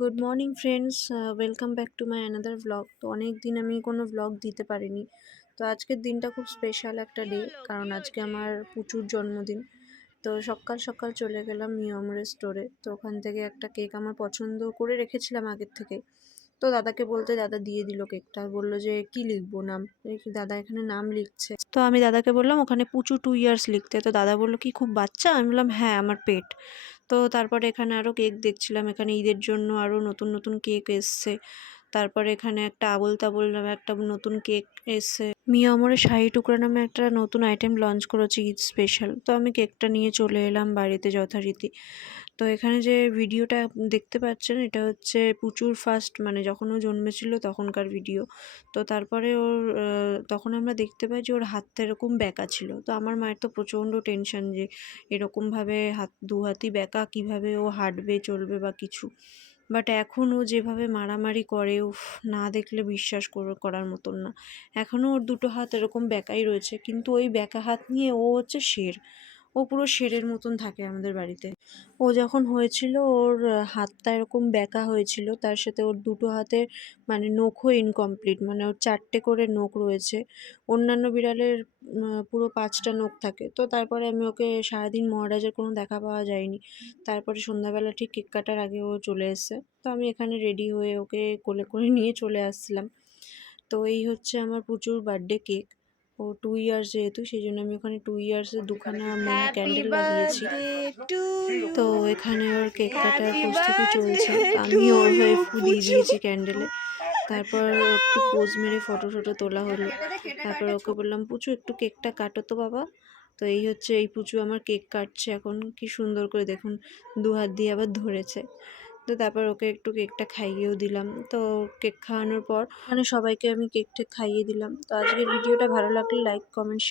Good morning friends, welcome back to my another vlog. তো অনেক দিন আমি কোনো ভ্লগ দিতে পারিনি। তো আজকের দিনটা খুব স্পেশাল একটা ডে, কারণ আজকে আমার পুচুর জন্মদিন। তো সকাল সকাল চলে গেলাম মিয়ামরের স্টোরে। তো ওখান থেকে একটা কেক আমার পছন্দ করে রেখেছিলাম আগের থেকে। তো দাদাকে বলতে দাদা দিয়ে দিল কেকটা, বললো যে কি লিখবো নাম। দাদা এখানে নাম লিখছে। তো আমি দাদাকে বললাম ওখানে পুচু 2 ইয়ার্স লিখতে। তো দাদা বললো কি খুব বাচ্চা? আমি বললাম হ্যাঁ, আমার পেট। তো তারপরে এখানে আরও কেক দেখছিলাম, এখানে ঈদের জন্য আরও নতুন নতুন কেক এসছে। তারপরে এখানে একটা আবোল তাবোল নামে একটা নতুন কেক এসছে। মিয়া আমরের শাহী টুকরা নামে একটা নতুন আইটেম লঞ্চ করেছে ঈদ স্পেশাল। তো আমি কেকটা নিয়ে চলে এলাম বাড়িতে যথারীতি। তো এখানে যে ভিডিওটা দেখতে পাচ্ছেন, এটা হচ্ছে পুচুর ফার্স্ট, মানে যখন ও জন্মেছিল তখনকার ভিডিও। তো তারপরে ওর তখন আমরা দেখতে পাই যে ওর হাতটা এরকম ব্যাকা ছিল। তো আমার মায়ের তো প্রচণ্ড টেনশন যে এরকমভাবে দু হাতই ব্যাকা, কীভাবে ও হাঁটবে চলবে বা কিছু। বাট এখন ও যেভাবে মারামারি করে, উফ, না দেখলে বিশ্বাস করার মতন না। এখনও ওর দুটো হাত এরকম ব্যাকাই রয়েছে, কিন্তু ওই ব্যাকা হাত নিয়ে ও হচ্ছে শের। ও পুরো শেরের মতন থাকে আমাদের বাড়িতে। ও যখন হয়েছিল ওর হাতটা এরকম ব্যাকা হয়েছিল, তার সাথে ওর দুটো হাতের মানে নখও ইনকমপ্লিট, মানে ওর 4টে করে নখ রয়েছে। অন্যান্য বিড়ালের পুরো 5টা নখ থাকে। তো তারপরে আমি ওকে সারাদিন মহারাজের কোনো দেখা পাওয়া যায়নি। তারপরে সন্ধ্যাবেলা ঠিক কেক কাটার আগে ও চলে এসেছে। তো আমি এখানে রেডি হয়ে ওকে কোলে করে নিয়ে চলে আসছিলাম। তো এই হচ্ছে আমার প্রচুর বার্থডে কেক। ও 2 ইয়ার্স যেহেতু, সেই জন্য আমি ওখানে 2 ইয়ার্সের দুখানা মোমো হ্যাপি ক্যান্ডেল লাগিয়েছি। Birthday to you. তো এখানে ওর কেক কাটার হ্যাপি প্রস্তুতি চলছে। বার্থডে টু আমি ওর ইউ হয়ে ফু দিয়ে পুচু। দিয়েছি ক্যান্ডেলে। তারপর একটু পোজ মেরে ফটো টটো তোলা হলো। তারপর ওকে বললাম পুচু একটু কেকটা কাটো তো বাবা। তো এই হচ্ছে এই পুচু আমার কেক কাটছে এখন, কি সুন্দর করে দেখুন, 2 হাত দিয়ে আবার ধরেছে। তো তারপর ওকে একটু কেকটা খাইয়েও দিলাম। তো কেক খাওয়ানোর পর মানে সবাইকে আমি কেক টেক খাইয়ে দিলাম। তো আজকের ভিডিওটা ভালো লাগলে লাইক কমেন্ট